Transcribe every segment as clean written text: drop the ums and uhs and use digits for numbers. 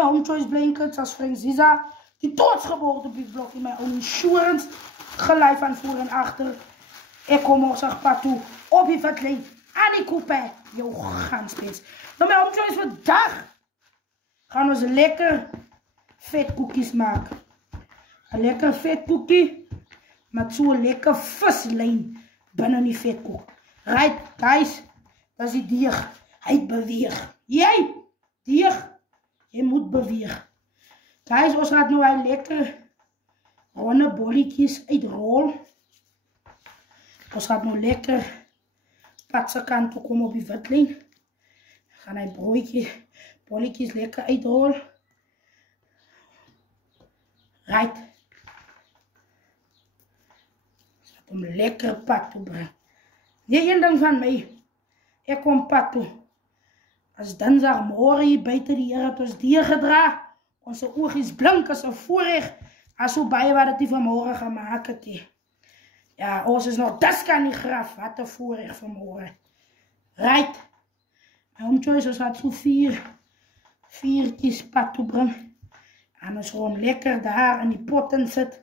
Home Choice blankets als Frank Ziza, die toetsgebogen op die blok in mijn own insurance, gelijk van voor en achter. Ik kom ook zeg pad toe, op je verkleed, aan die coupé, yo ganspees. Dan mijn Home Choice vandaag gaan we lekker vet koekjes maken. Een lekker vet koekje, met zo'n lekker vislijn binnen die vetkoek. Right, guys, dat is die dier, hij beweegt. Jij, dier. Je moet bewegen. Guys, ons gaat nu lekker ronde bolletjes uitrollen. Ons gaat nu lekker patse kant toe komen op die witlijn. We gaan hij bolletjes lekker uitrollen. Right. Dus dat hem lekker pad toe brengen. Niet één ding van mij. Ik kom pad toe. Als dinsdagmorgen hier buiten die Heer het ons dier gedragen. Onze oogjes blank als een voorrecht. Als zo bij wat het die vanmorgen gemaakt heeft. Ja, ons is nog das kan niet graf. Wat een voorrecht vanmorgen. Right. Mijn Home Choice ons gaat zo viertjes pad toe brengen. En ons gewoon lekker daar in die potten zit.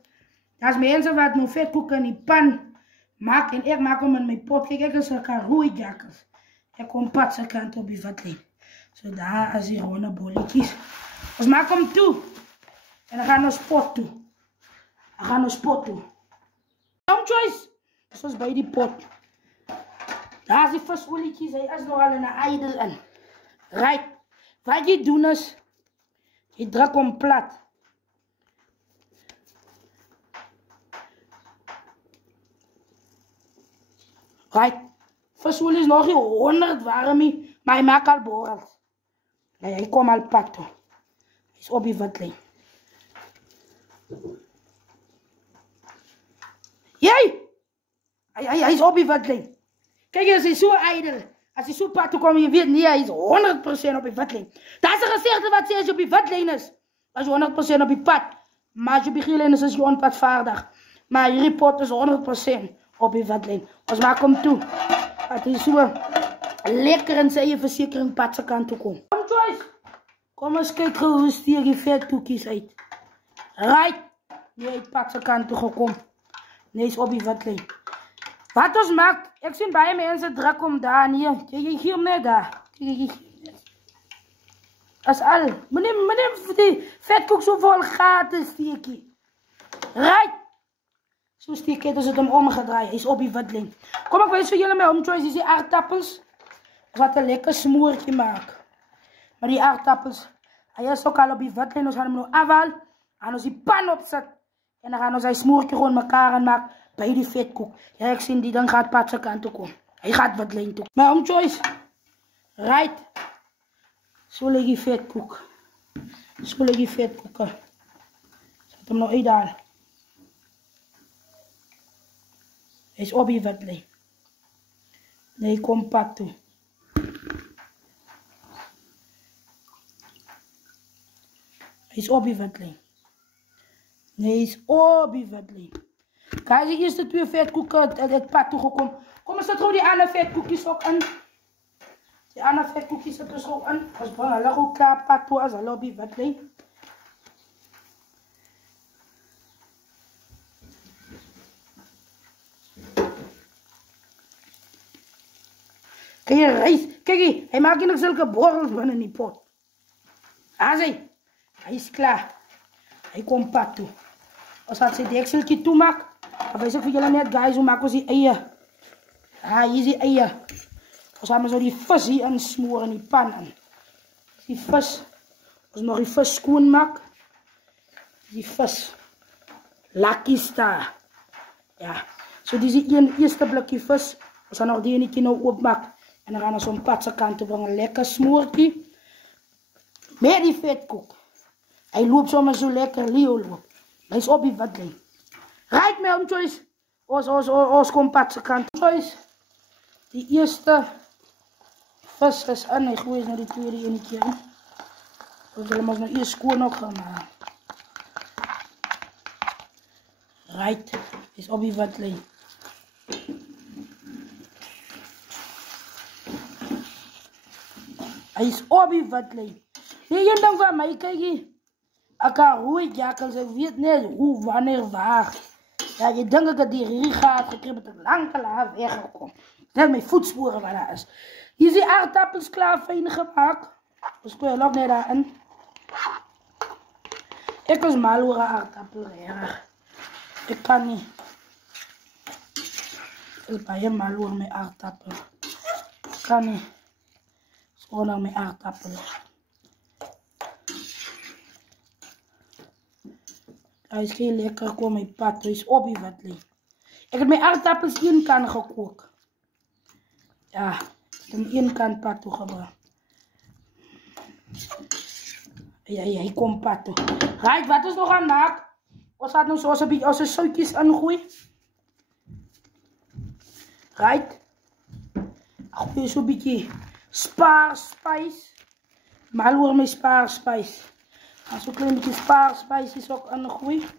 Dat is mensen wat nog vetkoeken in die pan maak. En ik maak hem in mijn pot. Kijk, ik is elkaar roeijakkers. Ik kom patse kant op die vatlijn. Zo daar is die ronde bolletjes. Dus maak hem toe. En dan gaan we spot toe. Home Choice. Zoals bij die pot. Daar is die visbolletjes. Hij is nogal in een ijdel in. Right. Wat je doet is. Je drukt hem plat. Right. Viswol is nog geen 100 warm, maar hij maakt al borrels. Nee, hij komt al pad toe. Hij is op die vatlijn. Jij! Hij is op die vatlijn. Kijk, als hij zo ijdel. Als hij zo pad toe komt, je weet niet, hij is 100% op die vatlijn. Dat is een gezegde wat zegt als je op die vatlijn is. Als je 100% op die pad. Maar als je op die grillijn is je onpadvaardig. Maar je report is 100% op die vatlijn. Dus maak hem toe. Dat is zo lekker in zijn verzekering patse kant toe komen. Home Choice. Kom eens kijken hoe stier die vetkoekjes uit. Right. Nee, uit patse kant toe gekomen. Nee, is op die vatlijn. Wat ons maakt, ik zie bij mensen druk om daar niet. Kijk, ik hier net daar. Kijk. Dat is al. Meneer die vetkoek zo vol gaten steekje. Right. Zo steekje is het hem omgedraaid. Hij is op die vatlijn. Kom ik wijs voor jullie met Home Choice. Die aardappels. Wat een lekker smoertje maken. Maar die aardappels. Hij is ook al op die vatlijn. Dus gaan we hem nu afhalen. Gaan we die pan opzetten. En dan gaan we zijn smoertje gewoon elkaar en maken. Bij die vetkoek. Ja, ik zie die dan gaat patse kant toe komen. Hij gaat vatlijn toe. Maar Home Choice. Right. Zo ligt die vetkoek. Zet hem nog uithalen. Hij is op die vatlijn. Nee, kom pad toe. Hij is op die vatlijn. Nee, hij is op die vatlijn. Kijk, de eerste 2 vetkoeken het pad toe gekomen. Kom eens, zet gewoon die andere vetkoekjes ook in. Die andere vetkoekjes zet dus ook in. Als we alle goed klaar pad toe, als alle op die vatlijn. Kijk hier, kijk, hij maakt hier nog zulke borrels binnen die pot. Hij is klaar. Hij komt pad toe. Als hij zijn dekseltje toemaakt, dan wijs ik voor jullie net, guys, hoe maken we die eieren. Hier is die eieren. Als gaan we zo die vis hier in smoren in die pan in. Die vis. Als we nog die vis schoon maken. Die vis. Lakjes daar. Ja. Zo die is een eerste blikje vis. Als we nog die ene nou opmaken. En dan gaan we zo'n patse kant toe brengen. Lekker smoortje. Met die vetkoek. Hij loopt zomaar zo lekker. Leo loopt. Hij is op die vatlijn. Right, mijn Home Choice. Ons komt patse kant. Choice. Die eerste vis is aan. Hij gooit naar die tweede ene keer in. We zullen ons nog eerst schoon ook gaan maken. Right. Hij is op die vatlijn. Hij is op die vatlijn. Nee, een ding van mij, kijk hier. Ik kan roeien jakkels, ik weet niet hoe, wanneer, waar. Ja, je denkt dat ik die rie gaat, ik heb het lang te laat weggekomen. Net mijn voetsporen waar dat is. Hier zijn aardappels klaar, fijn gemaakt. Dus ik wil ook niet daarin. Ik was mal over aardappelen, erg. Ik kan niet. Ik is bij je mal over mijn aardappelen. Ik kan niet. Zo naar mijn aardappelen. Hij is heel lekker, kom mijn pad, hij is op je wat ligt. Ik heb mijn aardappels in kan gekookt. Ja, ik heb hem in kan pad toegebracht. Ja, hij komt pad toe. Right, wat is nog aan maken? Ons gaat nou zoals een beetje onze zoutjes aangooien. Right. Gooi zo'n beetje spaarspijs. Maar hoor mijn spaarspijs. Als zo'n klein beetje spaarspijs is ook aangooien.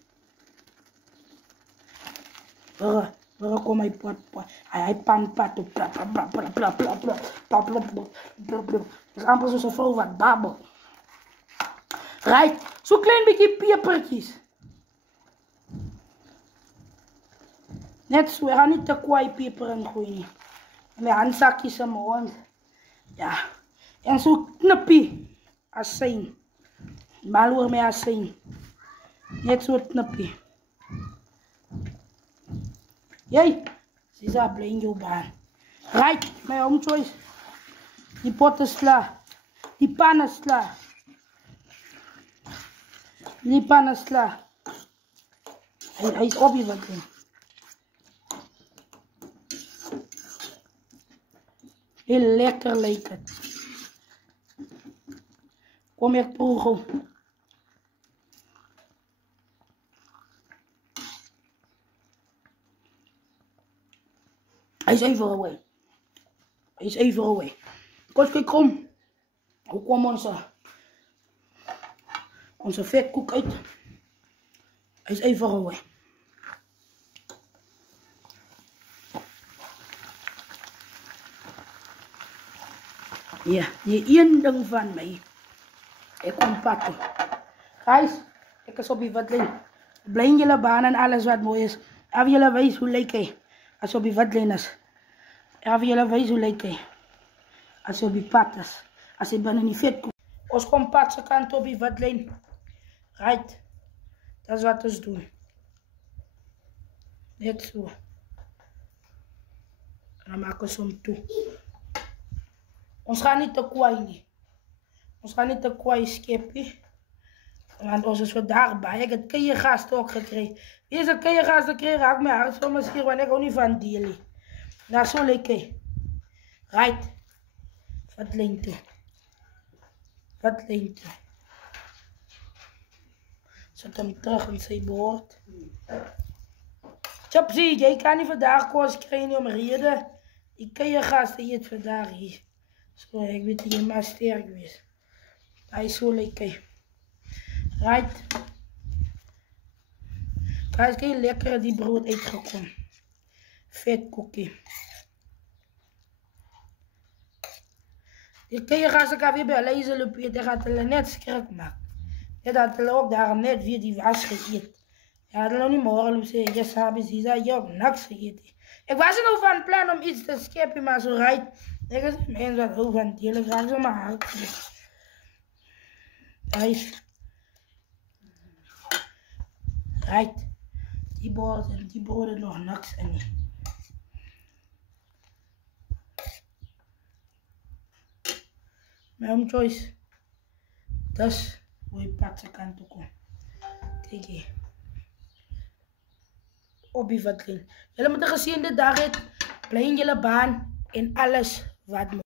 Waar komt mijn pot? Hij pan pat op. Dat is amper zoals een vrouw wat babbel. Right, zo'n klein beetje pepertjes. Net zo, we gaan niet te kwaai peper in gooien. Met handzakjes in mijn hand. Ja, en zo'n knippie azijn. Maar hoor met azijn. Net zo'n knippie. Jij, ze is daar blij in jouw baan. Right, mijn home choice. Die pot is klaar. Die pan is klaar. Die pan is klaar. Hij is op je wat in. Heel lekker lijkt het. Kom ik proeven. Hij is even away. Hij is even away. Kijk, kom. Hoe kwam onze vetkoek uit? Hij is even away. Ja, die één ding van mij. Ik kom pakken. Guys, ik is op je wat lijn. Blij jullie baan en alles wat mooi is. Even jullie wijs hoe leuk hij. Als op je wat lijn is. Even jullie wijs hoe leuk hij. Als op je pad is. Als je binnen die vet komt. Ons komt pad ze kant op je wat lijn. Right. Dat is wat we doen. Net zo. En dan maken we zo toe. Ons gaat niet te kwaai nie. Ons gaat niet te kwaai skippen. Want ons is vandaag bij. Ik heb keiergasten ook gekregen. Deze keiergasten kregen ik mijn hart van misschien, want ik hou niet van delen. Nou, zo lekker. Right. Wat leent toe. Wat leent toe. Zet hem terug in zijn boord. Chopsie, jij kan niet vandaag kost krijgen om reden. Die keiergasten hier vandaag hier. Zo, ik weet dat je maar sterk is. Hij is zo lekker. Right. Hij is heel lekker die brood uitgekomen. Vetkoekie. Die keiergasten kan weer bij lezen lopen. Die gaat er net schrik maken. Ja, dat er ook daar net weer die was gegeten. Ja, dat nog niet morgen lopen ze. Yes, hebben ze zei, je hebt niks gegeten. Ik was er nog van plan om iets te skippen, maar zo right. Ik is mensen wat heel van delen, graag zo maar hard. Right. Die broden nog niks in. Mijn home choice. Dat is hoe je pad kan toekomen. Kijk hier. Op je wat. Jullie moeten gezien de dag het. Blij in jullie baan en alles wat